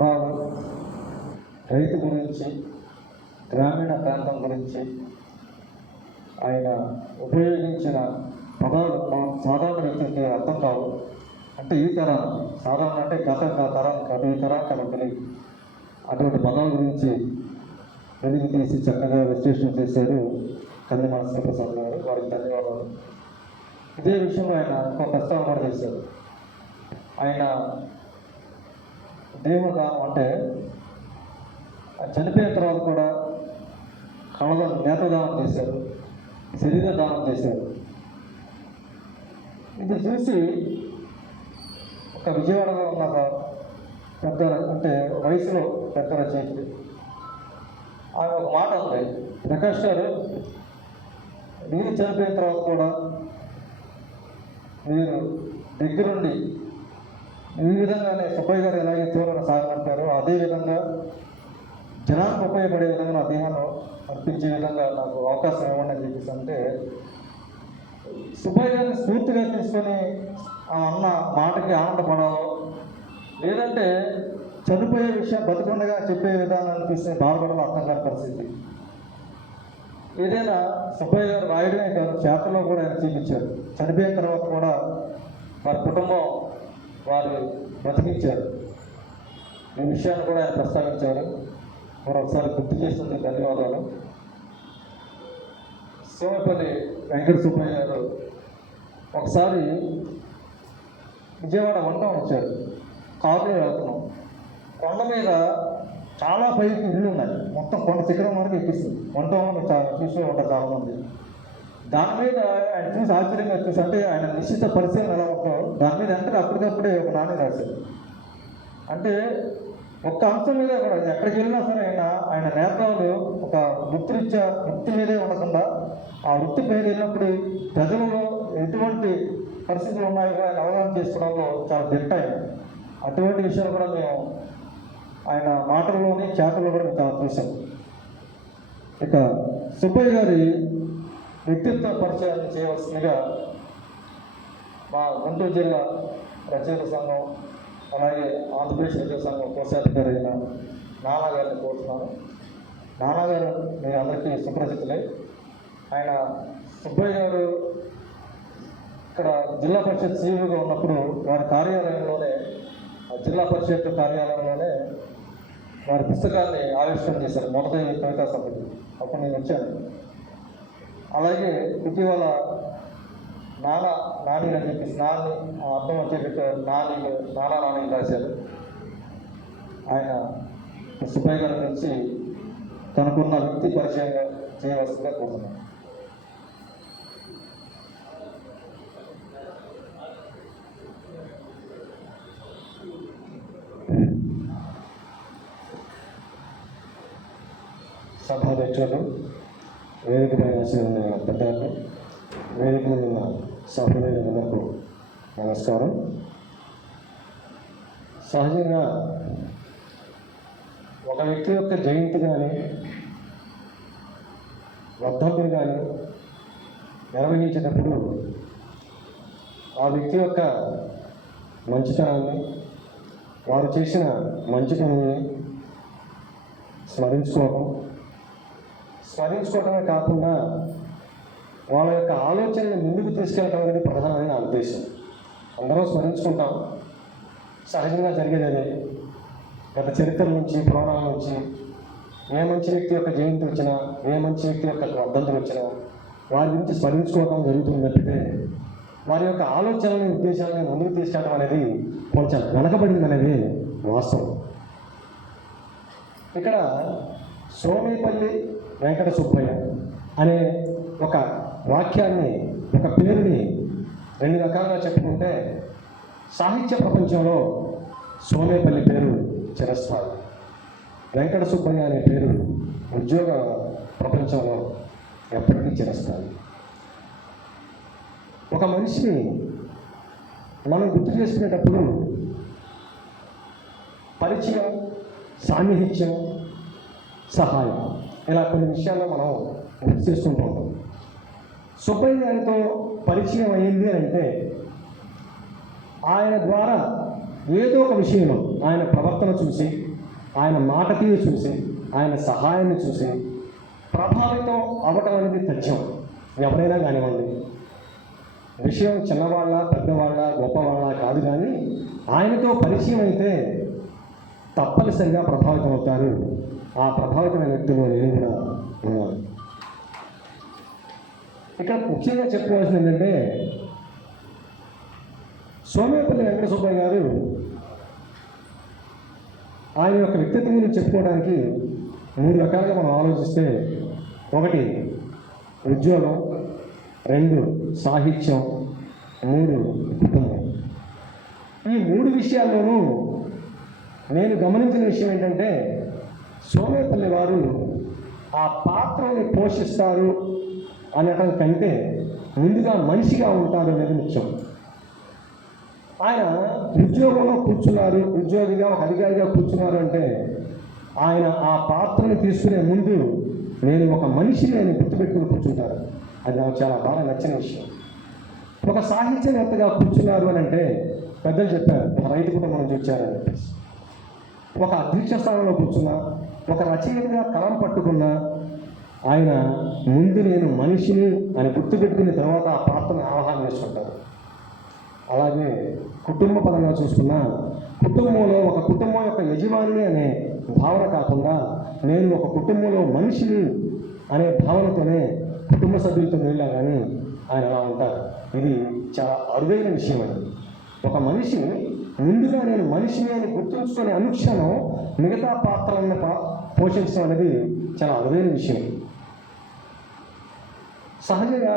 పదాలు రైతు గురించి గ్రామీణ ప్రాంతం గురించి ఆయన ఉపయోగించిన పదాలు సాధారణ వ్యక్తులకి అర్థం కావు అంటే ఈ తరం సాధారణ అంటే గత తరం గత ఈ తరం కదా తెలియదు అటువంటి పదాల గురించి వెలికి తీసి చక్కగా విశ్లేషణ చేశారు కన్య మనసు ప్రసాద్ గారు. వారికి ధన్యవాదాలు. ఇదే విషయంలో ఆయన ఒక ప్రస్తావన చేశారు ఆయన దేవదానం అంటే చనిపోయిన తర్వాత కూడా కళ్ళ నేత దానం చేశారు శరీర దానం చేశారు. ఇది చూసి ఒక విజయవాడలో ఉన్న పెద్ద అంటే వయసులో పెద్ద రచయితుడు ఆమె ఒక మాట ఉంది ప్రకాష్ గారు మీరు చనిపోయిన తర్వాత కూడా మీరు దగ్గరుండి ఈ విధంగానే సుబ్బయ్య గారు ఎలాగే తీవ్రంగా సాగమంటారో అదే విధంగా జనానికి ఉపయోగపడే విధంగా నా దేహాన్ని అర్పించే విధంగా నాకు అవకాశం ఇవ్వండి అని చెప్పేసి అంటే సుబ్బయ్య గారిని స్ఫూర్తిగా తీసుకొని ఆ అన్న మాటకి ఆనందపడాలో లేదంటే చనిపోయే విషయం బతుకుండగా చెప్పే విధానాన్ని చూస్తే బాధపడడం అర్థం కాని పరిస్థితి. ఏదైనా సుబ్బయ్య గారు రాయడమే కాదు చేతల్లో కూడా ఆయన చూపించారు. చనిపోయిన తర్వాత కూడా వారి కుటుంబం వారు బ్రతికించారు. ఈ విషయాన్ని కూడా ఆయన ప్రస్తావించారు. మరొకసారి గుర్తు చేసినందుకు ధన్యవాదాలు. సోమపల్లి వెంకట సుబ్బయ్య గారు ఒకసారి విజయవాడ వండం వచ్చారు. కారులో వెళ్తున్నాం. కొండ మీద చాలా పైకి ఇల్లు ఉన్నాయి. మొత్తం కొండ శిఖరం వరకు ఎక్కిస్తుంది. వంట చాలా చూస్తూ ఉంటారు చాలామంది. దాని మీద ఆయన చూసి ఆశ్చర్యంగా చూసి అంటే ఆయన నిశ్చిత పరిస్థితి ఎలా ఉంటుందో దాని మీద అంటే అప్పటికప్పుడే ఒక నాణ్యం రాశారు అంటే ఒక్క అంశం మీద కూడా ఎక్కడికి వెళ్ళినా సరే ఆయన ఆయన నేతలు ఒక వృత్తిరీత్యా వృత్తి మీదే ఉండకుండా ఆ వృత్తి మీద వెళ్ళినప్పుడు ప్రజలలో ఎటువంటి పరిస్థితులు ఉన్నాయో ఆయన అవగాహన చేసుకోవడంలో చాలా దిట్టాయి అటువంటి విషయాలు కూడా మేము ఆయన మాటల్లోని చేతల్లో కూడా మేము చాలా చూసాం. ఇక సుబ్బయ్య గారి వ్యక్తిత్వ పరిచయాన్ని చేయవలసిందిగా మా గుంటూరు జిల్లా రచయిత సంఘం అలాగే ఆంధ్రప్రదేశ్ రచయిత సంఘం కోశాధికారి అయిన నానా కోరుతున్నాను. నాన్నగారు మీ అందరికీ సుప్రసిద్ధులే. ఆయన సుబ్బయ్య గారు ఇక్కడ జిల్లా పరిషత్ సీఈఓగా ఉన్నప్పుడు వారి కార్యాలయంలోనే ఆ జిల్లా పరిషత్ కార్యాలయంలోనే వారి పుస్తకాన్ని ఆవిష్కరణ చేశారు. మొదటి కవితా సభకి అప్పుడు నేను వచ్చాను. అలాగే ఇటీవల నాన్న నాని అని చెప్పేసి నాని ఆ అర్థం వచ్చేటట్టు నాని నానా నాని రాశారు. ఆయన సుబ్బయ్య గారి నుంచి తనకున్న వ్యక్తి పరిచయం చేయవలసిందిగా కోరుతున్నాను. సభాధ్యక్షులు వేదిక పైన వచ్చిన పెద్దలకు వేదిక మీద ఉన్న సహోదరులకు నమస్కారం. సహజంగా ఒక వ్యక్తి యొక్క జయంతి కానీ వర్ధకులు కానీ నిర్వహించేటప్పుడు ఆ వ్యక్తి యొక్క మంచితనాన్ని వారు చేసిన మంచి పనుల్ని స్మరించుకోవడం స్మరించుకోవడమే కాకుండా వాళ్ళ యొక్క ఆలోచనని ముందుకు తీసుకెళ్ళడం అనేది ప్రధానమైన నా ఉద్దేశం. అందరం స్మరించుకుంటాం. సహజంగా జరిగేది అదే గత చరిత్ర నుంచి పురాణాల నుంచి ఏ మంచి వ్యక్తి యొక్క జయంతి వచ్చినా ఏ మంచి వ్యక్తి యొక్క వర్ధంతులు వచ్చినా వారి గురించి స్మరించుకోవడం జరుగుతుంది తప్పితే వారి యొక్క ఆలోచనని ఉద్దేశాలని ముందుకు తీసుకెళ్ళడం అనేది కొంచెం వెనకబడింది అనేది వాస్తవం. ఇక్కడ సోమేపల్లి వెంకట సుబ్బయ్య అనే ఒక వాక్యాన్ని ఒక పేరుని రెండు రకాలుగా చెప్పుకుంటే సాహిత్య ప్రపంచంలో సోమేపల్లి పేరు చిరస్థాయి వెంకట సుబ్బయ్య అనే పేరు ఉద్యోగ ప్రపంచంలో ఎప్పటికీ చిరస్థాయి. ఒక మనిషిని మనం గుర్తు చేసుకునేటప్పుడు పరిచయం సాన్నిహిత్యం సహాయం. ఇలా కొన్ని విషయాల్లో మనం గుర్తు చేసుకుంటూ ఉంటాం. సుబ్బయ్య గారితో పరిచయం అయింది అంటే ఆయన ద్వారా ఏదో ఒక విషయంలో ఆయన ప్రవర్తన చూసి ఆయన మాట తీరు చూసి ఆయన సహాయాన్ని చూసి ప్రభావితం అవ్వటం అనేది తథ్యం. ఎవరైనా కానివ్వండి. విషయం చిన్నవాళ్ళ పెద్దవాళ్ళ గొప్పవాళ్ళ కాదు కానీ ఆయనతో పరిచయం అయితే తప్పనిసరిగా ప్రభావితం అవుతారు. ఆ ప్రభావితమైన వ్యక్తులు నేను కూడా ఉన్నాను ఇక్కడ ముఖ్యంగా చెప్పుకోవాల్సింది ఏంటంటే సోమేపల్లి వెంకట సుబ్బయ్య గారు ఆయన యొక్క వ్యక్తిత్వం గురించి చెప్పుకోవడానికి మూడు రకాలుగా మనం ఆలోచిస్తే ఒకటి ఉద్యోగం రెండు సాహిత్యం మూడు కుటుంబం. ఈ మూడు విషయాల్లోనూ నేను గమనించిన విషయం ఏంటంటే సోమేపల్లి వారు ఆ పాత్రని పోషిస్తారు అనటం కంటే ముందుగా మనిషిగా ఉంటారు అనేది ముఖ్యం. ఆయన ఉద్యోగంలో కూర్చున్నారు ఉద్యోగిగా ఒక అధికారిగా కూర్చున్నారు అంటే ఆయన ఆ పాత్రను తీసుకునే ముందు నేను ఒక మనిషిని నేను గుర్తుపెట్టుకుని కూర్చుంటారు అది నాకు చాలా బాగా నచ్చిన విషయం. ఒక సాహిత్యవేత్తగా కూర్చున్నారు అని అంటే పెద్దలు చెప్పారు ఒక రైతు కుటుంబం నుంచి వచ్చారని చెప్పేసి. ఒక అధ్యక్ష స్థానంలో కూర్చున్నా ఒక రచయితగా కలం పట్టుకున్న ఆయన ముందు నేను మనిషిని అని గుర్తుపెట్టుకున్న తర్వాత ఆ పాత్రను ఆవాహన చేసుకుంటారు. అలాగే కుటుంబ పరంగా చూసుకున్నా కుటుంబంలో ఒక కుటుంబం యొక్క యజమాని అనే భావన కాకుండా నేను ఒక కుటుంబంలో మనిషిని అనే భావనతోనే కుటుంబ సభ్యులతో వెళ్ళా కానీ ఆయన అలా ఉంటారు. ఇది చాలా అరుదైన విషయం అది. ఒక మనిషి ముందుగా నేను మనిషిని అని గుర్తుంచుకునే అనుక్షణం మిగతా పాత్రలను పా- పోషించడం అనేది చాలా అరుదైన విషయం. సహజంగా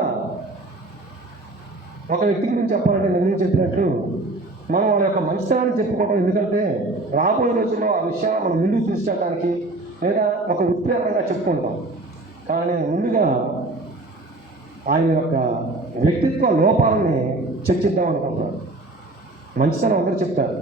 ఒక వ్యక్తి గురించి చెప్పాలంటే నేను చెప్పినట్లు మనం వాళ్ళ యొక్క మంచితనాన్ని చెప్పుకోవటం ఎందుకంటే రాబోయే రోజుల్లో ఆ విషయాలు మనం ముందుకు తీసుకెళ్ళడానికి లేదా ఒక ఉత్ప్రేరణగా చెప్పుకుంటాం. కానీ ముందుగా ఆయన యొక్క వ్యక్తిత్వ లోపాలని చర్చిద్దాం అనుకుంటున్నాను మంచితనం అందరూ చెప్తారు.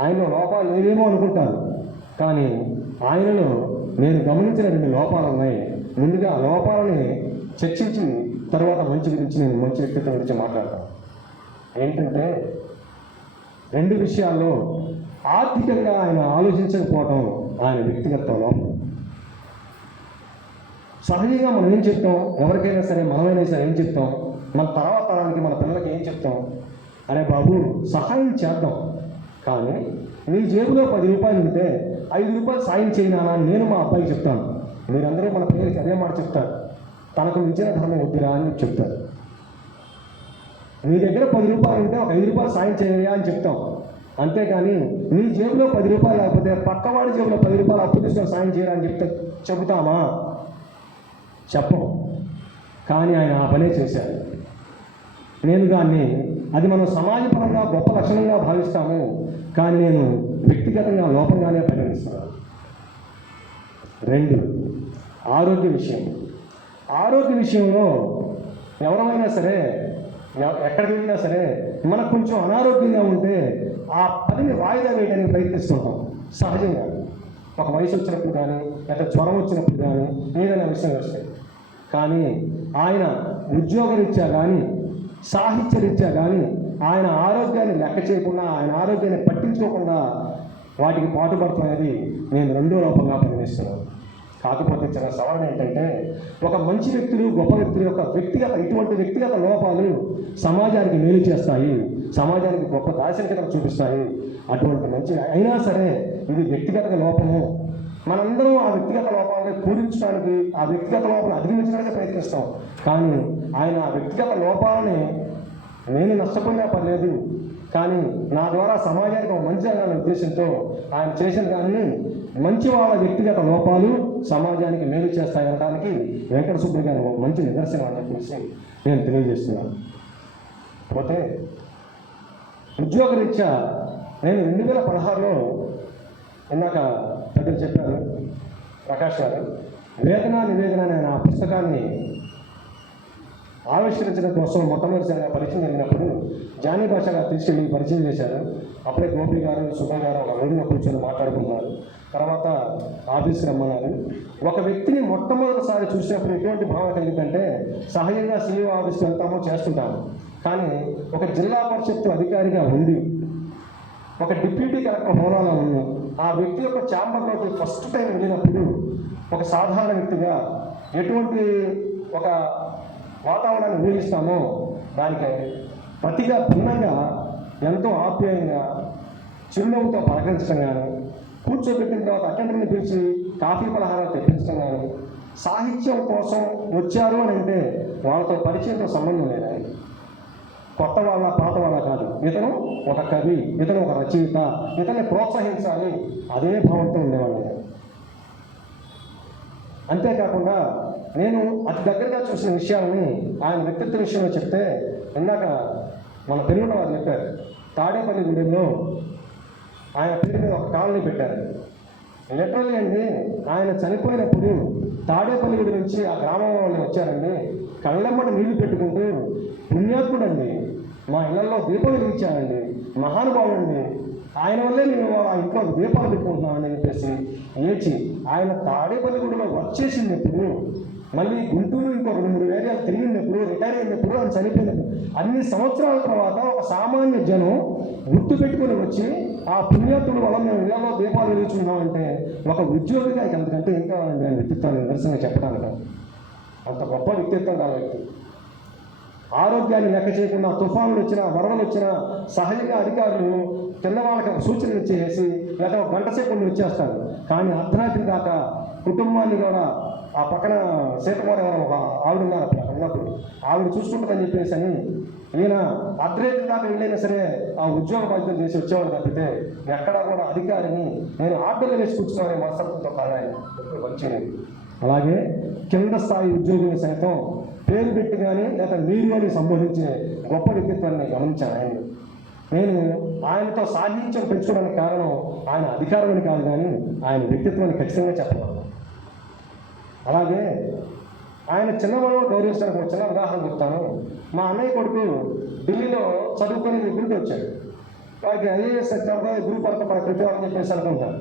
ఆయనలో లోపాలు లేవేమో అనుకుంటారు. కానీ ఆయనలో నేను గమనించిన రెండు లోపాలు ఉన్నాయి. ముందుగా ఆ లోపాలని చర్చించి తర్వాత మంచి గురించి నేను మంచి వ్యక్తిత్వం గురించి మాట్లాడతాను. ఏంటంటే రెండు విషయాల్లో ఆర్థికంగా ఆయన ఆలోచించకపోవడం ఆయన వ్యక్తిగత లోపం. సహజంగా మనం ఏం చెప్తాం? ఎవరికైనా సరే మనమైనా సరే ఏం చెప్తాం? మన తర్వాత తరానికి మన పిల్లలకి ఏం చెప్తాం? అరే బాబు సహాయం చేద్దాం. కానీ నీ జేబులో పది రూపాయలు ఉంటే ఐదు రూపాయలు సాయం చేయనా నేను మా అబ్బాయికి చెప్తాను. మీరందరూ మన పిల్లలకి అదే మాట చెప్తారు. తనకు మించిన ధర్మం వద్దురా అని చెప్తారు. మీ దగ్గర పది రూపాయలు ఉంటే ఒక ఐదు రూపాయలు సాయం చేయా అని చెప్తాం. అంతేకాని నీ జేబులో పది రూపాయలు లేకపోతే పక్కవాడి జేబులో పది రూపాయలు అప్పు తీసుకొని సాయం చేయరా అని చెప్తే చెబుతామా? చెప్పం. కానీ ఆయన ఆ పనే చేశారు నేను దాన్ని అది మనం సమాజపరంగా గొప్ప లక్షణంగా భావిస్తాము. కానీ నేను వ్యక్తిగతంగా లోపంగానే పరిగణిస్తున్నారు రెండు ఆరోగ్య విషయం. ఆరోగ్య విషయంలో ఎవరమైనా సరే ఎక్కడ ఎక్కడికి వెళ్ళినా సరే మనకు కొంచెం అనారోగ్యంగా ఉంటే ఆ పనిని వాయిదా వేయడానికి ప్రయత్నిస్తుంటాం. సహజంగా. ఒక వయసు వచ్చినప్పుడు కానీ లేదా జ్వరం వచ్చినప్పుడు కానీ ఏదైనా విషయం వస్తే. కానీ ఆయన ఉద్యోగరీత్యా కానీ సాహిత్యరీత్యా కానీ ఆయన ఆరోగ్యాన్ని లెక్క చేయకుండా ఆయన ఆరోగ్యాన్ని పట్టించుకోకుండా వాటికి పాటుపడుతున్నది నేను రెండో లోపంగా పరిగణిస్తున్నాను. కాకపోతే చిన్న సవరణ ఏంటంటే ఒక మంచి వ్యక్తులు గొప్ప వ్యక్తుల యొక్క వ్యక్తిగత ఇటువంటి వ్యక్తిగత లోపాలు సమాజానికి మేలు చేస్తాయి సమాజానికి గొప్ప దార్శనికతను చూపిస్తాయి. అటువంటి మంచి అయినా సరే ఇది వ్యక్తిగత లోపము. మనందరం ఆ వ్యక్తిగత లోపాలని పూరించడానికి ఆ వ్యక్తిగత లోపాలను అధిగమించడానికి ప్రయత్నిస్తాం. కానీ ఆయన ఆ వ్యక్తిగత లోపాలని నేను నష్టపోయినా పర్లేదు కానీ నా ద్వారా సమాజానికి ఒక మంచి అన్న ఉద్దేశంతో ఆయన చేసిన దాన్ని మంచి వాళ్ళ వ్యక్తిగత లోపాలు సమాజానికి మేలు చేస్తాయనడానికి వెంకట సుబ్బయ్య గారు ఒక మంచి నిదర్శనం అని చెప్పేసి నేను తెలియజేస్తున్నాను. పోతే ఉద్యోగరీత్యా నేను రెండు వేల పదహారులో ఇందాక పెద్దలు చెప్పారు ప్రకాష్ గారు వేదన నివేదన అనే నా పుస్తకాన్ని ఆవిష్కరించడం కోసం మొట్టమొదటిసారిగా పరిచయం జరిగినప్పుడు జానీ భాష గారు తీసుకెళ్ళి పరిచయం చేశారు. అప్పుడే గోపి గారు సుబ్బయ్య గారు ఒక రోజున కూర్చొని మాట్లాడుకున్నారు తర్వాత ఆఫీస్కి రమ్మన్నారు. ఒక వ్యక్తిని మొట్టమొదటిసారి చూసినప్పుడు ఎటువంటి భావన కలిగిందంటే సహజంగా సీఈఓ ఆఫీస్కి వెళ్తామో చేస్తుంటాము. కానీ ఒక జిల్లా పరిషత్ అధికారిగా ఉండి ఒక డిప్యూటీ కలెక్టర్ హోదాలో ఉంది ఆ వ్యక్తి యొక్క ఛాంబర్లోకి ఫస్ట్ టైం వెళ్ళినప్పుడు ఒక సాధారణ వ్యక్తిగా ఎటువంటి ఒక వాతావరణాన్ని ఊహిస్తామో దానికి ప్రతిగా భిన్నంగా ఎంతో ఆప్యాయంగా చిరునవ్వుతో పలకరించడం కానీ కూర్చోబెట్టిన తర్వాత అటెండర్ని పిలిచి కాఫీ పలహారాలు తెప్పించడం కానీ సాహిత్యం కోసం వచ్చారు అని అంటే వాళ్ళతో పరిచయంతో సంబంధం లేదు కొత్త వాళ్ళ పాత వాళ్ళ కాదు. ఇతను ఒక కవి ఇతను ఒక రచయిత ఇతన్ని ప్రోత్సహించాలి. అదే భావంతో ఉండేవాళ్ళు. అంతేకాకుండా నేను అతి దగ్గరగా చూసిన విషయాలని ఆయన వ్యక్తిత్వ విషయంలో చెప్తే ఇందాక మన పెరుగున వారు చెప్పారు. తాడేపల్లి గుడిలో ఆయన పేరు మీద ఒక కాలనీ పెట్టారు. లిటరల్ అండి ఆయన చనిపోయినప్పుడు తాడేపల్లి గుడి నుంచి ఆ గ్రామం వాళ్ళు వచ్చారండి. కళ్ళమ్మట నీళ్ళు పెట్టుకుంటూ పుణ్యాత్ముడండి. మా ఇళ్ళలో దీపం వెలిగించారండి. మహానుభావుడండి. ఆయన వల్లే మేము వాళ్ళ ఇంట్లో దీపాలు పెట్టుకుంటున్నానని చెప్పేసి ఏడ్చి ఆయన తాడేపల్లి గుడిలో వర్క్ చేసినప్పుడు మళ్ళీ గుంటూరు ఇంకో రెండు మూడు ఏరియాలు తిరిగినప్పుడు రిటైర్ అయినప్పుడు ఆయన చనిపోయినప్పుడు. అన్ని సంవత్సరాల తర్వాత ఒక సామాన్య జనం గుర్తు పెట్టుకుని వచ్చి ఆ పుణ్యత్తుల వల్ల మేము ఇళ్ళలో దీపాలు వెలుగుతున్నామంటే ఒక ఉద్యోగిగా ఇక అంతకంటే ఏం కావాలండి ఆయన వ్యక్తిత్వాన్ని నిదర్శనంగా చెప్పడానికి అంత గొప్ప వ్యక్తిత్వం కాదు వ్యక్తి. ఆరోగ్యాన్ని లెక్క చేయకుండా తుఫాన్లు వచ్చినా వరదలు వచ్చినా సహజంగా అధికారులు తెల్లవాళ్ళకి ఒక సూచనలు చేసి లేదా ఒక గంట సేపు ఉండి కానీ అర్ధరాత్రి దాకా కుటుంబాన్ని కూడా ఆ పక్కన సీతమారి ఒక ఆవిడ ఉన్నారు అప్పుడు అక్కడ ఉన్నప్పుడు. ఆవిడ చూసుకుంటుందని చెప్పేసి అని ఈయన అర్ధరాత్రి దాకా వెళ్ళైనా సరే ఆ ఉద్యోగ బాధ్యతలు చేసి వచ్చేవాడు తప్పితే ఎక్కడా కూడా అధికారిని నేను ఆర్డర్లు వేసి కూర్చున్నానే మనస్తత్వంతో కాదు వచ్చింది అలాగే కింద స్థాయి ఉద్యోగులు సైతం పేరు పెట్టి కానీ లేదా మీరు కానీ సంబోధించే గొప్ప వ్యక్తిత్వాన్ని గమనించాను ఆయన. నేను ఆయనతో సాహిత్యం పెంచుకోవడానికి కారణం ఆయన అధికారమని కాదు కానీ ఆయన వ్యక్తిత్వాన్ని ఖచ్చితంగా చెప్పగలను. అలాగే ఆయన చిన్నవాళ్ళు గౌరవించడానికి ఒక చిన్న ఉదాహరణ చెప్తాను. మా అన్నయ్య కొడుకు ఢిల్లీలో చదువుకొని గురికి వచ్చాడు. వారికి ఐఏఎస్ ఎగ్జామ్గా గ్రూప్ అంతా ప్రిపేర్ అని చెప్పేసి అనుకుంటాను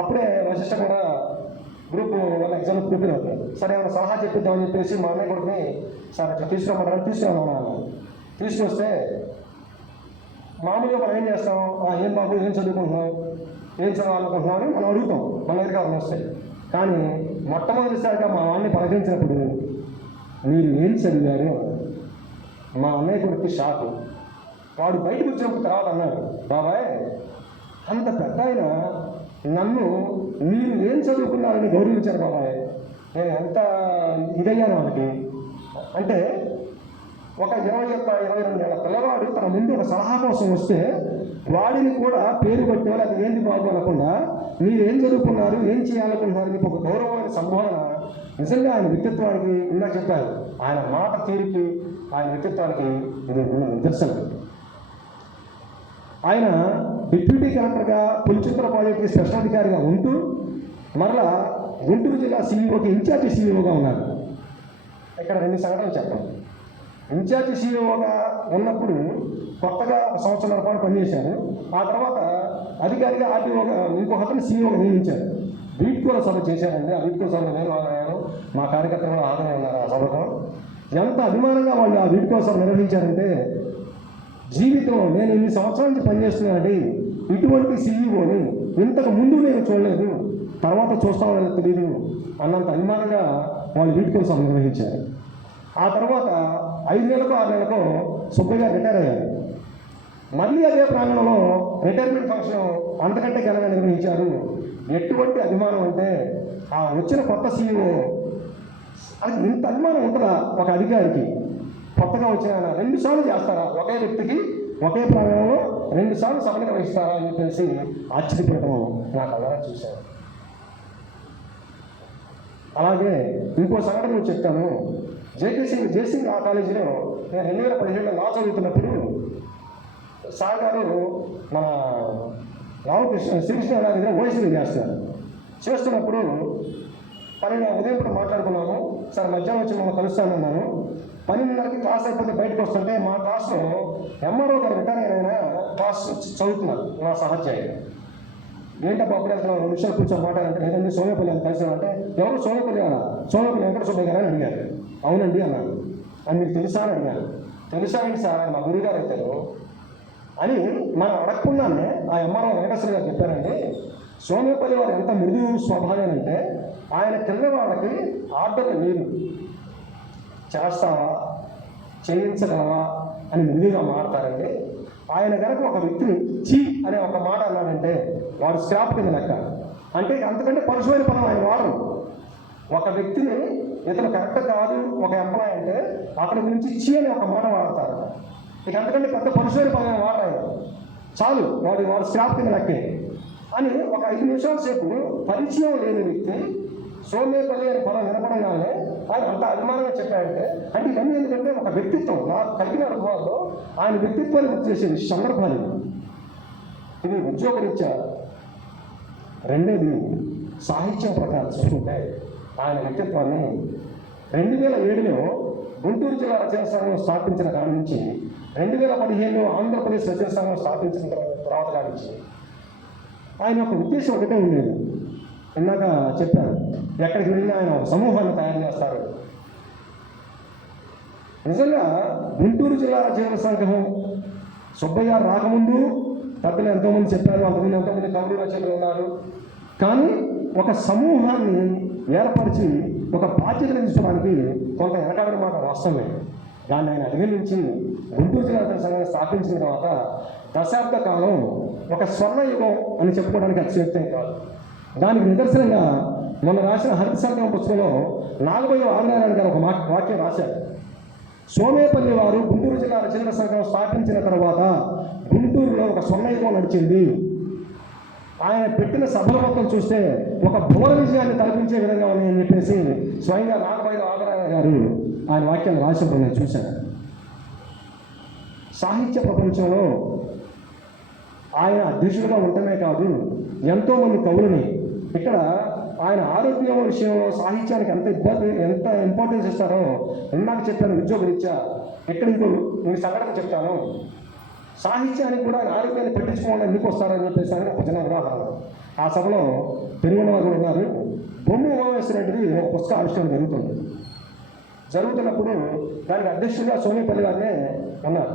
అప్పుడే వశిష్ట కూడా గ్రూప్ వాళ్ళ ఎగ్జామ్ ప్రిపేర్ అవుతాడు. సరే ఏమైనా సలహా చెప్పిద్దామని చెప్పేసి మా అన్నయ్య కొడుకుని సార్ అట్లా తీసుకురమ్మంటారు తీసుకురామన్నా తీసుకొస్తే మామూలుగా మనం ఏం చేస్తాం? "ఆ, ఏం బాబు ఏం చదువుకుంటున్నావు? ఏం చదవాలనుకుంటున్నావు అని మనం అడుగుతాం. మన అధికారులు వస్తాయి. కానీ మొట్టమొదటిసారిగా మా వాళ్ళని పలకరించినప్పుడు మీరు ఏం చదివారు మా అన్నయ్య కొడుకు షాకు. వాడు బయటకు వచ్చినప్పుడు తర్వాత అన్నాడు బాబాయ్ అంత పెద్ద ఆయన నన్ను మీరు ఏం చదువుకున్నారని గౌరవించారు బాబాయ్. నేను ఎంత ఇదయ్యాను వాళ్ళకి అంటే ఒక ఇరవై ఒక్క ఇరవై రెండు ఏళ్ళ పిల్లవాడు తన ముందు ఒక సలహా కోసం వస్తే వాడిని కూడా పేరు పెట్టో అది ఏంటి బాబు అనకుండా మీరు ఏం చదువుకున్నారు ఏం చేయాలనుకుంటున్నారు మీకు ఒక గౌరవమైన సంబోధన నిజంగా ఆయన వ్యక్తిత్వానికి ఇలా చెప్పారు. ఆయన మాట తీరికి ఆయన వ్యక్తిత్వానికి ఇది నిదర్శనం. ఆయన డిప్యూటీ కలెక్టర్గా పులిచింతల ప్రాజెక్టుకి స్పెషల్ అధికారిగా ఉంటూ మరలా గుంటూరు జిల్లా సీఈఓకి ఇన్ఛార్జి సీఈఓగా ఉన్నారు. ఇక్కడ రెండు సంఘటనలు చెప్పండి. ఇన్ఛార్జ్ సీఈఓగా ఉన్నప్పుడు కొత్తగా ఒక సంవత్సరం పాటు పనిచేశారు ఆ తర్వాత అధికారిగా ఆర్టీఓగా ఇంకొక అతను సీఈఓగా నియమించారు. వీడ్కోల సభ చేశారండి. ఆ వీడ్కోల సభలో నేను హాజరయ్యాను మా కార్యకర్తలు కూడా ఆదాయం ఉన్నారు ఆ సభలో ఎంత అభిమానంగా వాళ్ళు ఆ వీడ్కోల సభ నిర్వహించారంటే జీవితంలో నేను ఇన్ని సంవత్సరాల నుంచి పనిచేస్తున్నానండి ఇటువంటి సీఈఓని ఇంతకు ముందు నేను చూడలేదు. తర్వాత చూస్తామని తెలియదు అన్నంత అభిమానంగా వాళ్ళు వీటి కోసం నిర్వహించారు. ఆ తర్వాత ఐదు నెలలకు ఆరు నెలలకు సుబ్బయ్య రిటైర్ అయ్యారు మళ్ళీ అదే ప్రాంగణంలో రిటైర్మెంట్ ఫంక్షన్ అంతకంటే ఘనంగా నిర్వహించారు ఎటువంటి అభిమానం అంటే ఆ వచ్చిన కొత్త సీఈఓ అది ఇంత అభిమానం ఉంటుందా ఒక అధికారికి? కొత్తగా వచ్చిన రెండు సార్లు చేస్తారా? ఒకే వ్యక్తికి ఒకే ప్రాంగణంలో రెండు సార్లు సభలు నిర్వహిస్తారా అని చెప్పేసి ఆశ్చర్యపడటం నాకు అలా చూశాను అలాగే ఇంకో సంఘటన చెప్తాను. జేకేసీ జేసింగ్ ఆ కాలేజీలో నేను రెండు వేల పదిహేడులో లా చదువుతున్నప్పుడు సార్ గారు మన రామకృష్ణ శ్రీకృష్ణ గారి దగ్గర ఓఎస్సీ చేస్తారు. చేస్తున్నప్పుడు పన్నెండు ఉదయం మాట్లాడుకున్నాను మాట్లాడుకున్నాము. సార్ మధ్యాహ్నం వచ్చి మమ్మల్ని కలుస్తానన్నాను. పన్నెండున్నరకి క్లాస్ అయిపోతే బయటకు వస్తుంటే మా క్లాస్లో ఎంఆర్ఓ గారు రిటైర్ అయిన క్లాస్ చదువుతున్నారు నా సహధ్యాయులు ఏంటబ్బా అప్పుడే వెళ్తున్నావు రెండు నిమిషాలు కూర్చొని మాట్లాడంటే లేదండి సోమేపల్లి అని కలిసానంటే ఎవరు సోమేపల్లి అన్న సోమేపల్లి వెంకట సుబ్బయ్య గారు అని అడిగారు. అవునండి అన్నారు. అని మీకు తెలుసా అని అడిగారు. తెలుసా ఏంటి సార్ మా గురువు గారు అని మనం అడగకుండానే ఆ ఎంఆర్ఓ వెంకటేశ్వర గారు చెప్పారండి సోమేపల్లి వారు ఎంత మృదు స్వభావేనంటే ఆయన కింద వాళ్ళకి ఆర్డర్లు లేదు. చేస్తావా? చేయించగలవా? అని మృదుగా మాట్లాడతారండి ఆయన కనుక ఒక వ్యక్తిని చీ అనే ఒక మాట అన్నాడంటే వాడు శాప్ కింద లెక్క అంటే అంతకంటే పరుషమైన పదం ఆయన వాడరు. ఒక వ్యక్తిని ఇతను కరెక్ట్ కాదు ఒక ఎంప్లాయ్ అంటే అతని గురించి చీ అనే ఒక మాట వాడతారు. ఇక అంతకంటే పెద్ద పరుషమైన పదం వాడారు చాలు వాడు వాడు శాప్ కింద లెక్కే అని ఒక ఐదు నిమిషాల సేపు పరిచయం లేని వ్యక్తి సోమేపల్లి అనే పదం వినపడగానే ఆయన అంత అభిమానంగా చెప్పాడంటే అంటే ఇవన్నీ ఎందుకంటే ఒక వ్యక్తిత్వం నాకు కలిగిన అనుభవాల్లో ఆయన వ్యక్తిత్వాన్ని గుర్తు చేసే సందర్భాలు ఇది ఉద్యోగరీత్యా రెండేది సాహిత్యం ప్రకారం చూసుకుంటే ఆయన వ్యక్తిత్వాన్ని రెండు వేల ఏడులో గుంటూరు జిల్లా రచన సంఘం స్థాపించిన కాడి నుంచి రెండు వేల పదిహేనులో ఆంధ్రప్రదేశ్ రచన సంఘం స్థాపించిన తర్వాత కాడి నుంచి. ఆయన యొక్క ఉద్దేశం ఒకటే ఉండేది. ఇందాక చెప్పారు ఎక్కడికి వెళ్ళినా ఆయన ఒక సమూహాన్ని తయారు చేస్తారు. నిజంగా గుంటూరు జిల్లా జీవన సంఘం సుబ్బయ్య రాకముందు పెద్దలు ఎంతోమంది చెప్పారు అంతమంది ఎంతోమంది కవులు రచనలు ఉన్నారు. కానీ ఒక సమూహాన్ని ఏర్పరిచి ఒక బాధ్యతను తీసుకోవడానికి కొంత వెనకాడిన మాట వాస్తవమే దాన్ని ఆయన అధిగమించి గుంటూరు జిల్లా రచయితల సంఘాన్ని స్థాపించిన తర్వాత దశాబ్ద కాలం ఒక స్వర్ణయుగం అని చెప్పుకోవడానికి అతిశయోక్తం కాదు. దానికి నిదర్శనంగా మొన్న రాసిన హరిత పుస్తకంలో నాగబోయి ఆంధ్రారాయణ గారు ఒక మా వాక్యం రాశారు. సోమేపల్లి వారు గుంటూరు జిల్లా రచనల సంఘం స్థాపించిన తర్వాత గుంటూరులో ఒక సొన్నయుగం నడిచింది. ఆయన పెట్టిన సభల మొత్తం చూస్తే ఒక భువన విజయాన్ని తలపించే విధంగా ఉన్నాయని చెప్పేసి స్వయంగా నాగబోయి ఆంధ్రారాయణ గారు ఆయన వాక్యాన్ని రాసినప్పుడు నేను చూశాను. సాహిత్య ప్రపంచంలో ఆయన అధ్యక్షుడిగా ఉండటమే కాదు ఎంతోమంది కవులని ఇక్కడ ఆయన ఆరోగ్యం విషయంలో సాహిత్యానికి ఎంత ఇబ్బంది ఎంత ఇంపార్టెన్స్ ఇస్తారో ఇందాక చెప్పాను ఉద్యోగరీత్యా ఎక్కడ ఇంకో నేను సంఘటన చెప్తాను. సాహిత్యానికి కూడా ఆయన ఆరోగ్యాన్ని పట్టించుకోవడం ఎందుకు వస్తారని చెప్పేసి ఆయన ఒక చిన్న ఉదాహరణ ఆ సభలో పెరుగున్న వారు ఉన్నారు. బొమ్మ ఉమామేశ్వరరెడ్డిది ఒక పుస్తక ఆవిష్కరణ జరుగుతుంది. జరుగుతున్నప్పుడు దానికి అధ్యక్షుడిగా సోమేపల్లి గారినే ఉన్నారు.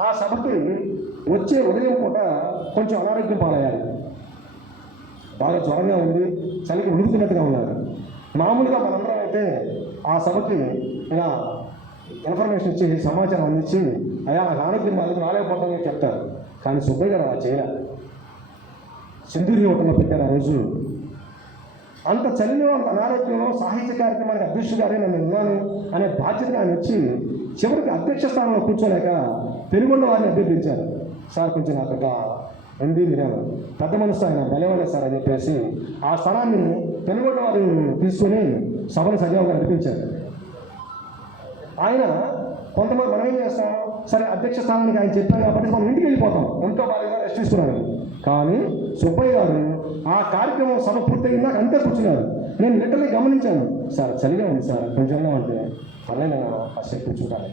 ఆ సభకి వచ్చే ఉదయం పూట కొంచెం అనారోగ్యం పాలయ్యారు. బాగా జ్వరంగా ఉంది చలికి ఉడుకుతున్నట్టుగా ఉన్నారు. మామూలుగా మనందరం అయితే ఆ సభకి ఇలా ఇన్ఫర్మేషన్ ఇచ్చి సమాచారం అందించి అయ్యా నాకు ఆరోగ్యం బాగాలేదు రాలేకపోతామని చెప్తారు. కానీ సుబ్బయ్య గారు అలా చేయాలి. సింధూరి హోటల్లో పెట్టారు ఆ రోజు. అంత చలిలో అంత అనారోగ్యంలో సాహిత్య కార్యక్రమానికి అధ్యక్షుడిగానే నేను ఉన్నాను అనే బాధ్యతను ఆయన వచ్చి చివరికి అధ్యక్ష స్థానంలో కూర్చోలేక తెలుగులో వారిని అభ్యర్థించారు. సార్ కొంచెం నాకు ఇట్లా పెద్ద మనసు ఆయన బలమైన సార్ అని చెప్పేసి ఆ స్థలాన్ని తెలుగుడు వారు తీసుకొని సభను సజీవంగా నడిపించారు. ఆయన కొంతమంది మనం ఏం చేస్తాం సరే అధ్యక్ష స్థానానికి ఆయన చెప్పాను కాబట్టి మనం ఇంటికి వెళ్ళిపోతాం. ఎంతో బాగా రెస్ట్ తీసుకున్నాను కానీ సుబ్బయ్య గారు ఆ కార్యక్రమం సభ పూర్తయిందాక అంతే కూర్చున్నారు. నేను లిటర్లీ గమనించాను. సార్ చలిగా ఉంది సార్ కొంచెంగా అంటే పర్లేదు ఫస్ట్ కూర్చుంటాను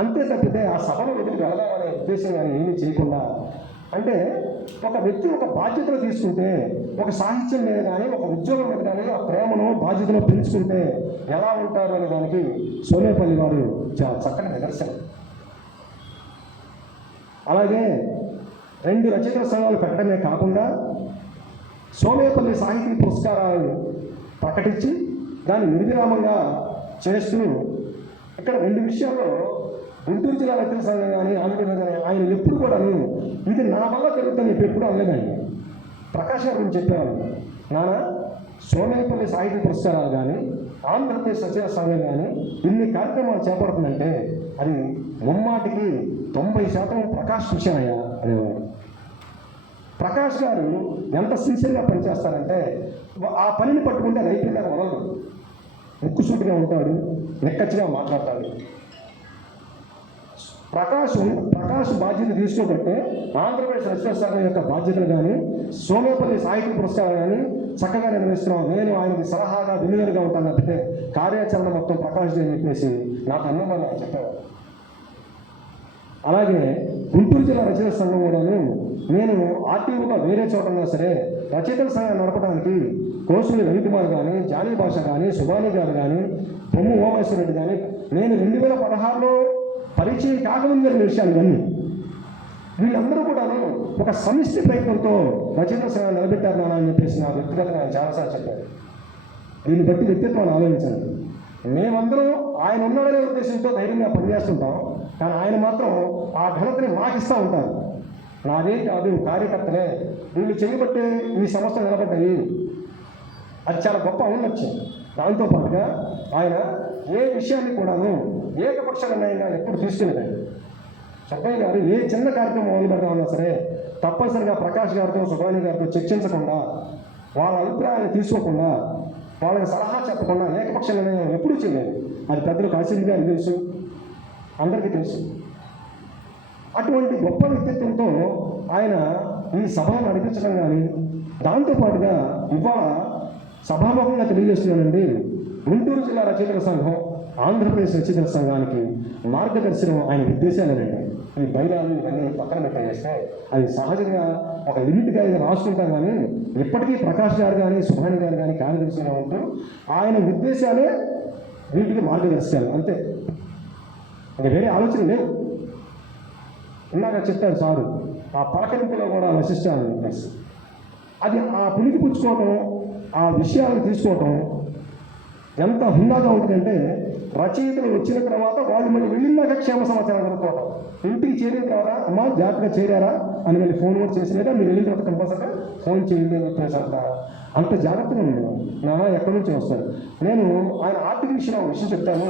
అంతే తప్పితే ఆ సభను ఎదురు వెళదామనే ఉద్దేశం కానీ ఏమీ చేయకుండా అంటే ఒక వ్యక్తి ఒక బాధ్యతలు తీసుకుంటే ఒక సాహిత్యం మీద కానీ ఒక ఉద్యోగం మీద కానీ ఆ ప్రేమను బాధ్యతను పెంచుకుంటే ఎలా ఉంటారు అనే దానికి సోనేపల్లి వారు చాలా చక్కని నిదర్శనం. అలాగే రెండు రచయితల సంఘాలు పెట్టడమే కాకుండా సోమేపల్లి సాహితీ పురస్కారాలను ప్రకటించి దాన్ని నిర్విరామంగా చేస్తూ ఇక్కడ రెండు విషయాల్లో గుంటూరు జిల్లా రచన సంఘం కానీ ఆంధ్రప్రదేశ్ కానీ ఆయన ఎప్పుడు కూడా ఇది నా వల్ల జరుగుతుంది చెప్పి ఎప్పుడు అనలేదండి. ప్రకాష్ గారు నేను చెప్పేవాళ్ళు నాన్న సోమేపల్లి సాహిత్య పురస్కారాలు కానీ ఆంధ్రప్రదేశ్ సచివ సంఘం కానీ ఇన్ని కార్యక్రమాలు చేపడుతుందంటే అది ముమ్మాటికి తొంభై శాతం ప్రకాష్ విషయమయ్యా అనేవారు. ప్రకాష్ గారు ఎంత సిన్సియర్గా పనిచేస్తారంటే ఆ పనిని పట్టుకుంటే అది అయిపోయిందని వదలదు ముక్కుసూటిగా ఉంటాడు నిక్కచ్చిగా మాట్లాడతాడు. ప్రకాష్ ప్రకాష్ బాధ్యత తీసుకోబట్టే ఆంధ్రప్రదేశ్ రచన సంఘం యొక్క బాధ్యతలు కానీ సోమేపల్లి సాహిత్య పురస్కారం కానీ చక్కగా నిర్వహిస్తున్నాం. నేను ఆయనకి సలహాగా విలువలుగా ఉంటాను తప్పితే కార్యాచరణ మొత్తం ప్రకాష్ అని చెప్పేసి నాకు అన్నమని ఆయన అలాగే గుంటూరు జిల్లా రచయిత సంఘం కూడాను నేను ఆర్టీఓగా వేరే చోట ఉన్నా సరే రచయితల సంఘం నడపడానికి కోసులు రవికుమార్ కానీ జానీ భాష కానీ సుభాని గారు కానీ బొమ్ము ఓమేశ్వరరెడ్డి కానీ నేను రెండు వేల పదహారులో పరిచయం కాకముందు జరిగిన విషయాలు ఇవన్నీ. వీళ్ళందరూ కూడాను ఒక సమిష్టి ప్రయత్నంతో రచయిత సేవ నిలబెట్టారు నాన్న అని చెప్పేసి నా వ్యక్తిగతంగా ఆయన చాలాసార్లు చెప్పారు. దీన్ని బట్టి వ్యక్తిత్వాన్ని ఆలోచించండి. మేమందరం ఆయన ఉన్నాడనే ఉద్దేశంతో ధైర్యంగా పనిచేస్తుంటాం కానీ ఆయన మాత్రం ఆ ఘనతని మాకిస్తూ ఉంటారు. నాదే కాదు కార్యకర్తలే. వీళ్ళు చేయబట్టే ఈ సంస్థ నిలబడ్డాయి అది చాలా గొప్ప ఔన్నత్యం. దాంతో పాటుగా ఆయన ఏ విషయాన్ని కూడాను ఏకపక్ష ఎప్పుడు తీసుకునేదండి సుబ్బయ్య గారు ఏ చిన్న కార్యక్రమం మొదలు పెడతామన్నా సరే తప్పనిసరిగా ప్రకాష్ గారితో సుబ్రహ్మణ్య గారితో చర్చించకుండా వాళ్ళ అభిప్రాయాన్ని తీసుకోకుండా వాళ్ళకి సలహా చెప్పకుండా ఏకపక్ష నిర్ణయం ఎప్పుడూ చేయలేదు. అది పెద్దలు కాశీ గారికి తెలుసు? అందరికీ తెలుసు. అటువంటి గొప్ప వ్యక్తిత్వంతో ఆయన ఈ సభను నడిపించడం కానీ దాంతోపాటుగా ఇవాళ సభాముఖంగా తెలియజేస్తున్నానండి గుంటూరు జిల్లా రచయితల సంఘం. ఆంధ్రప్రదేశ్ రచయితల సంఘానికి మార్గదర్శనం ఆయన ఉద్దేశాలేనండి ఈ బైరాలు ఇవన్నీ పక్కన పెట్టేస్తే అది సహజంగా ఒక లిమిట్గా ఇది రాసుకుంటాం కానీ ఇప్పటికీ ప్రకాష్ గారు కానీ సుభాని గారు కానీ కార్యదర్శిగా ఉంటూ ఆయన ఉద్దేశాలే వీటికి మార్గదర్శకాలు అంతే. ఇంకా వేరే ఆలోచన లేవు ఇందాక చెప్పాను సారు ఆ పలకరింపులో కూడా వశిష్టాలు అది ఆ పులికి పుచ్చుకోవటం ఆ విషయాలను తీసుకోవటం ఎంత హుందాగా ఉంటుందంటే రచయితలు వచ్చిన తర్వాత వాళ్ళు మళ్ళీ వెళ్ళినాక క్షేమ సమాచారం కనుక్కోవటం ఇంటికి చేరిన తర్వాత అమ్మ జాగ్రత్తగా చేరారా? అని వెళ్ళి ఫోన్ కూడా చేసినాక మీరు వెళ్ళిన తర్వాత కంపల్సరీ ఫోన్ చేయండి అని చెప్పేసి అంటారు. అంత జాగ్రత్తగా ఉంది నాన్న ఎక్కడి నుంచి వస్తారు? నేను ఆయన ఆర్థిక విషయం విషయం చెప్తాను.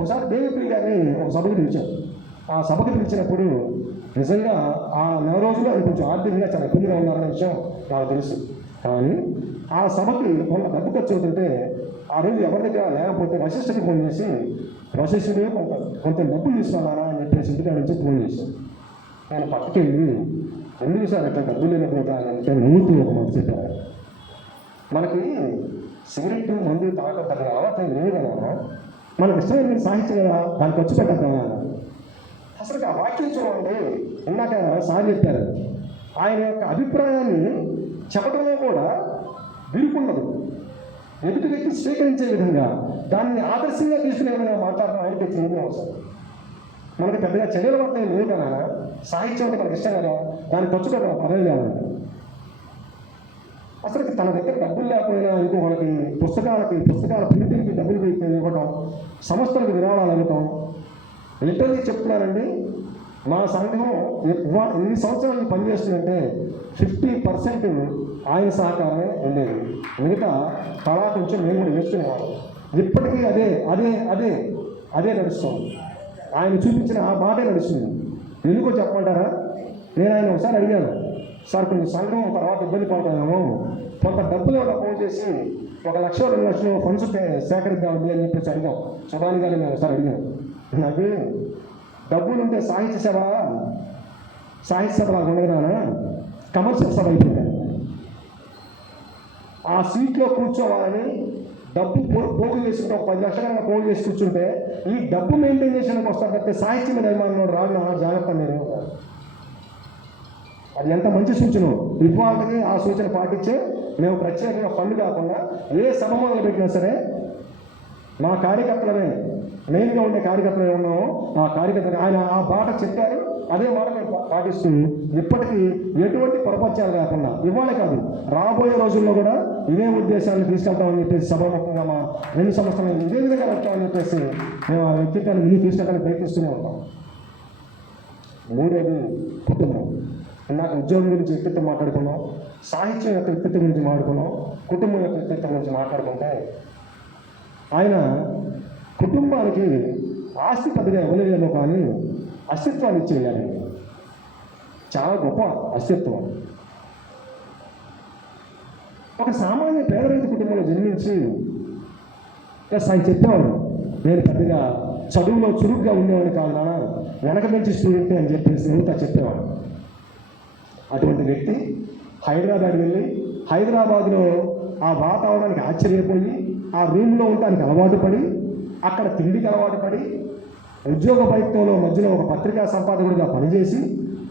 ఒకసారి దేవిప్రియ గారిని ఒక సభకు పిలిచాను. ఆ సభకు పిలిచినప్పుడు నిజంగా ఆ నెల రోజులు ఆయన కొంచెం ఆర్థికంగా చాలా ఇబ్బందిగా ఉన్నారనే విషయం నాకు తెలుసు. కానీ ఆ సభకి కొంత డబ్బు ఖర్చు అవుతుంటే ఆ రోజు ఎవరి దగ్గర లేకపోతే వశిష్ఠకి ఫోన్ చేసి వశిష్ఠుడు కొంత కొంత డబ్బులు తీసుకున్నారా అని చెప్పేసి ఇంటికాడ నుంచి ఫోన్ చేశాను నేను పక్కకెళ్ళి ఎందుకు సార్ ఇట్లా డబ్బులు లేకపోతే అని అంటే నవ్వుతూ ఒక మాట చెప్పారు. మనకి సిగరెట్ మందు తాగడం అలవాటు లేదు కదా. మనకి ఇష్టమైన సాహిత్యం కదా దానికి వచ్చి పెట్టద్దామా అసలు ఆ వాక్యం చూడండి ఇందాక సార్ చెప్పారు. ఆయన యొక్క అభిప్రాయాన్ని చెప్పడంలో కూడా విరుకున్నది ఎదుటి వ్యక్తి స్వీకరించే విధంగా దాన్ని ఆదర్శంగా తీసుకునే విధంగా మాట్లాడడం ఆయన తెచ్చింది అవసరం. మనకి పెద్దగా చర్యలు పడతాయి లేదు కదా సాహిత్యం అంటే మనకి ఇష్టం కదా. దాన్ని ఖర్చు పెట్టడం పర్లేదు అసలు తన దగ్గర డబ్బులు లేకపోయినా ఇంకో మనకి పుస్తకాలకి పుస్తకాల ప్రింటింగ్కి డబ్బులు పెట్టి ఇవ్వటం సంస్థలకు విరాళాలు ఇవ్వటం. లిటరలీ చెప్తున్నానండి మా సంఘం ఎన్ని సంవత్సరాలు పనిచేస్తుందంటే ఫిఫ్టీ పర్సెంట్ ఆయన సహకారమే ఉండేది. మిగతా తలా కొంచెం మేము కూడా వేసుకునేవాళ్ళం ఇప్పటికీ అదే అదే అదే అదే నడుస్తుంది. ఆయన చూపించిన ఆ మాటే నడుస్తుంది. ఎందుకో చెప్పమంటారా? నేను ఆయన ఒకసారి అడిగాను సార్ కొంచెం సంఘం తర్వాత ఇబ్బంది పడుతున్నాము. కొంత డబ్బులు ఏమైనా ఫోన్ చేసి ఒక లక్ష రెండు లక్షలు ఫండ్స్ సేకరిద్దామండి అని చెప్పేసి అడిగాం. సుభాని గారిని నేను ఒకసారి అడిగాను. నాకు డబ్బులు ఉంటే సాహిత్య సభ సాహిత్య సభ లాగా ఉండదునా కమర్షియల్ సభ అయిపోయింది. ఆ సీట్లో కూర్చోవాలని డబ్బు పోగు చేసుకుంటే ఒక పది లక్షల పోగు చేసి కూర్చుంటే ఈ డబ్బు మెయింటైన్ చేసేందుకు వస్తారు తప్పితే సాహిత్యం మీద అభిమానం రాడు నా జాగ్రత్త మీరు. అది ఎంత మంచి సూచన. ఇవాళకి ఆ సూచన పాటించే మేము ప్రత్యేకంగా ఫండ్ కాకుండా ఏ సభ మొదలు పెట్టినా సరే మా కార్యకర్తలమే. మెయిన్గా ఉండే కార్యకర్తలు ఏమి ఉన్నామో ఆ కార్యకర్తలు. ఆయన ఆ బాట చెప్పారు. అదే మాట పాటిస్తూ ఇప్పటికీ ఎటువంటి పొరపత్యాలు కాకుండా ఇవాళ కాదు రాబోయే రోజుల్లో కూడా ఇదే ఉద్దేశాన్ని తీసుకెళ్తామని చెప్పేసి సభాముఖంగా మా రెండు సంవత్సరాలు ఇదే విధంగా వెళ్తామని చెప్పేసి మేము ఆ వ్యక్తిత్వాన్ని ముందుకు తీసుకెళ్ళడానికి ప్రయత్నిస్తూనే ఉంటాం. మూడోది కుటుంబం. నాకు ఉద్యోగం గురించి వ్యక్తిత్వం మాట్లాడుకున్నాం. సాహిత్యం యొక్క వ్యక్తిత్వం గురించి మాట్లాడుకున్నాం. కుటుంబం యొక్క వ్యక్తిత్వం గురించి మాట్లాడుకుంటే ఆయన కుటుంబానికి ఆస్తి పెద్దగా ఇవ్వలేదేమో కానీ అస్తిత్వాన్ని ఇచ్చేయాలి. చాలా గొప్ప అస్తిత్వం. ఒక సామాన్య పేదరైతు కుటుంబంలో జన్మించి ఎస్ ఆయన చెప్పేవాడు నేను పెద్దగా చదువులో చురుగ్గా ఉండేవాడిని కాదు నాన్న వెనక నుంచి స్టూడెంట్ అని చెప్పేసి నవ్వుతా చెప్పేవాడు. అటువంటి వ్యక్తి హైదరాబాద్ వెళ్ళి హైదరాబాద్లో ఆ వాతావరణానికి ఆశ్చర్యపోయి ఆ రూమ్లో ఉండడానికి అలవాటు పడి అక్కడ తిండికి అలవాటు పడి ఉద్యోగ ప్రయత్నంలో మధ్యలో ఒక పత్రికా సంపాదకుడిగా పనిచేసి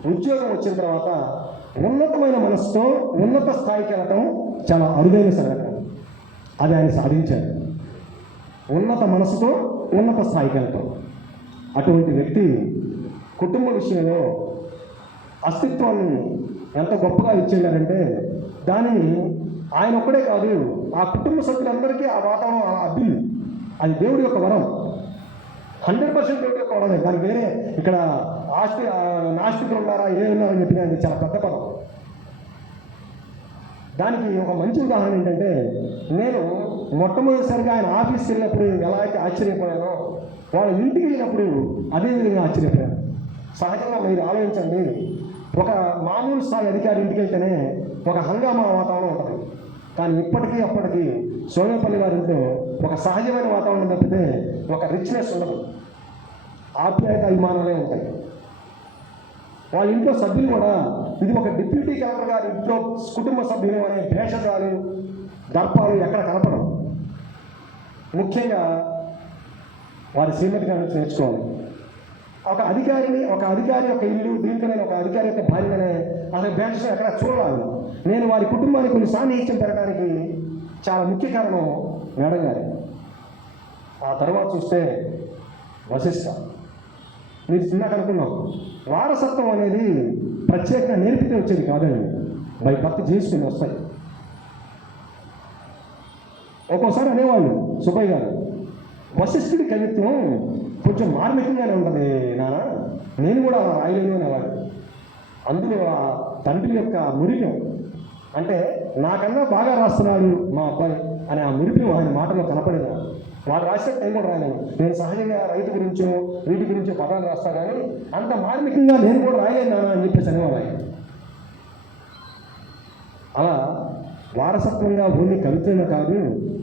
ఉద్యోగం వచ్చిన తర్వాత ఉన్నతమైన మనసుతో ఉన్నత స్థాయికి వెళ్ళటం చాలా అరుదైన సంఘటన. అది ఆయన సాధించారు. ఉన్నత మనసుతో ఉన్నత స్థాయికి వెళ్ళటం. అటువంటి వ్యక్తి కుటుంబ విషయంలో అస్తిత్వాన్ని ఎంత గొప్పగా ఇచ్చేయారంటే దానిని ఆయన ఒక్కడే కాదు. ఆ కుటుంబ సభ్యులందరికీ ఆ వాతావరణం అబ్బింది అది దేవుడి యొక్క వరం. హండ్రెడ్ పర్సెంట్ దేవుడి యొక్క వరమే. దానికి వేరే ఇక్కడ ఆస్తి నాస్తికులు ఉన్నారా ఏ ఉన్నారని చెప్పిన చాలా పెద్ద పదం. దానికి ఒక మంచి ఉదాహరణ ఏంటంటే నేను మొట్టమొదటిసారిగా ఆయన ఆఫీస్కి వెళ్ళినప్పుడు ఎలా అయితే ఆశ్చర్యపోయానో వాళ్ళ ఇంటికి వెళ్ళినప్పుడు అదే విధంగా ఆశ్చర్యపోయాను. సహజంగా మీరు ఆలోచించండి. ఒక మామూలు స్థాయి అధికారి ఇంటికి వెళ్తేనే ఒక హంగామా వాతావరణం ఉంటుంది. కానీ ఇప్పటికీ అప్పటికి సోమేపల్లి గారి ఇంట్లో ఒక సహజమైన వాతావరణం తప్పితే ఒక రిచ్నెస్ ఉండదు. ఆప్యాయత అభిమానాలే ఉంటాయి. వాళ్ళ ఇంట్లో సభ్యులు కూడా ఇది ఒక డిప్యూటీ కలెక్టర్ గారి ఇంట్లో కుటుంబ సభ్యులు అనే భేషజాలు దర్పాలు ఎక్కడ కనపడం ముఖ్యంగా వారి శ్రీమతి గారి నుంచి నేర్చుకోవాలి. ఒక అధికారిని ఒక అధికారి యొక్క ఇల్లు దీంట్లో నేను ఒక అధికారి యొక్క భార్యనే అసలు భేషజం ఎక్కడ చూడాలి నేను వారి కుటుంబానికి కొన్ని సాన్నిహిత్యం పెరగడానికి చాలా ముఖ్య కారణం మేడగారు ఆ తర్వాత చూస్తే వశిష్ట. మీరు చిన్నాక అనుకున్నాం వారసత్వం అనేది ప్రత్యేకంగా నేర్పితే వచ్చేది కాదండి. బై భర్త చేసుకుని వస్తాయి. ఒక్కోసారి అనేవాళ్ళు సుబ్బయ్య గారు వశిష్ఠుడి కవిత్వం కొంచెం మార్మికంగానే ఉంటుంది నాన్న నేను కూడా అలా రాయలేను అనేవాడు అందులో ఆ తండ్రి యొక్క మురికం అంటే నాకన్నా బాగా రాస్తున్నాడు మా అబ్బాయి అనే ఆ మురిపి ఆయన మాటలో కనపడేది వాడు రాసే టైం కూడా రాయలేను నేను సహజంగా రైతు గురించో వీటి గురించో పదాలు రాస్తా కానీ అంత మార్మికంగా నేను కూడా రాయలేను నాన్న అని చెప్పేసి అనేవాడు ఆయన అలా వారసత్వంగా భూమి కవిత్వమే కాదు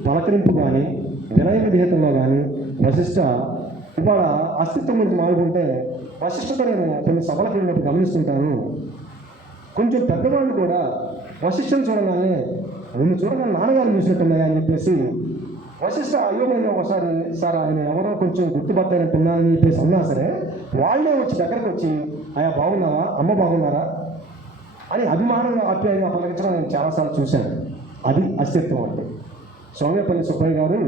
పలకరింపు కానీ వినయ విధేయతల్లో కానీ వశిష్ట ఇవాళ అస్తిత్వం గురించి మారుకుంటే వశిష్ఠతో నేను కొన్ని సభలకు వెళ్ళినప్పుడు గమనిస్తుంటాను. కొంచెం పెద్దవాళ్ళు కూడా వశిష్ఠను చూడగానే నిన్ను చూడగానే నాన్నగారు చూసినట్టున్నాయా? అని చెప్పేసి వశిష్ఠ అయోమైన ఒకసారి సార్ ఆయన ఎవరో కొంచెం గుర్తుపట్టైనట్టున్నా అని చెప్పేసి అన్నా సరే వాళ్ళే వచ్చి దగ్గరకు వచ్చి ఆయా బాగున్నారా అమ్మ బాగున్నారా? అని అభిమానంగా ఆప్యాయంగా పలకించడం నేను చాలాసార్లు చూశాను. అది అస్తిత్వం అంటే సౌమ్యపల్లి సుబ్బయ్య గారు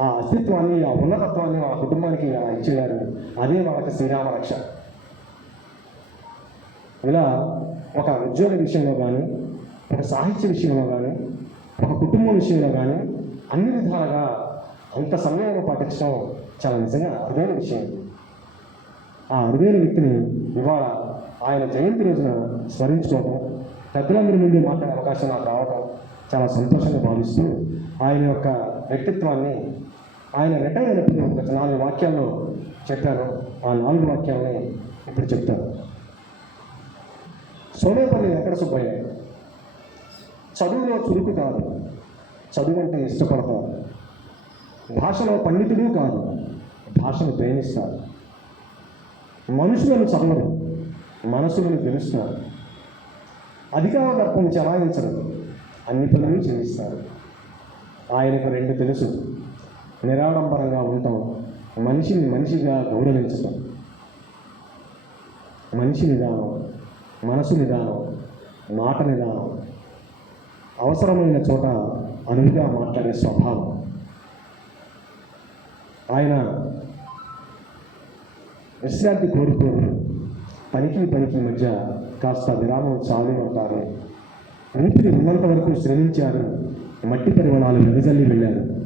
ఆ అస్తిత్వాన్ని ఆ ఉన్నతత్వాన్ని ఆ కుటుంబానికి ఇచ్చేయారు అదే వాళ్ళకి శ్రీరామ రక్ష ఇలా ఒక ఉద్యోగ విషయంలో కానీ ఒక సాహిత్య విషయంలో కానీ ఒక కుటుంబం విషయంలో కానీ అన్ని విధాలుగా అంత సమయాన్ని పాటించడం చాలా నిజంగా అరుదైన విషయం. ఆ అరుదైన వ్యక్తిని ఇవాళ ఆయన జయంతి రోజున స్మరించుకోవటం పెద్దలందరి ముందు మాట్లాడే అవకాశం నాకు రావడం చాలా సంతోషంగా భావిస్తూ ఆయన యొక్క వ్యక్తిత్వాన్ని ఆయన రిటైర్ అయినప్పుడు గత నాలుగు వాక్యాల్లో చెప్పాను ఆ నాలుగు వాక్యాలని ఇప్పుడు చెప్తాను. సోమేపల్లి వెంకట సుబ్బయ్య చదువులో చురుకు కాదు. చదువు అంటే ఇష్టపడతారు. భాషలో పండితుడు కాదు. భాషను ప్రేమిస్తారు. మనుషులను చదవరు. మనసులను గెలుస్తారు అధికార దర్పం చలాయించరు. అన్ని పనులు చేయిస్తారు. ఆయనకు రెండు తెలుసు. నిరాడంబరంగా ఉండటం మనిషిని మనిషిగా గౌరవించటం. మనిషి నిదానం మనసు నిదానం మాట నిదానం. అవసరమైన చోట అనువుగా మాట్లాడే స్వభావం. ఆయన విశ్రాంతి కోరుకోరు పనికి పనికి మధ్య కాస్త విరామం చాలు అంటారు ఊపిరి ఉన్నంత వరకు శ్రమించారు. మట్టి పరిమాణాలు వెదజల్లి వెళ్ళారు.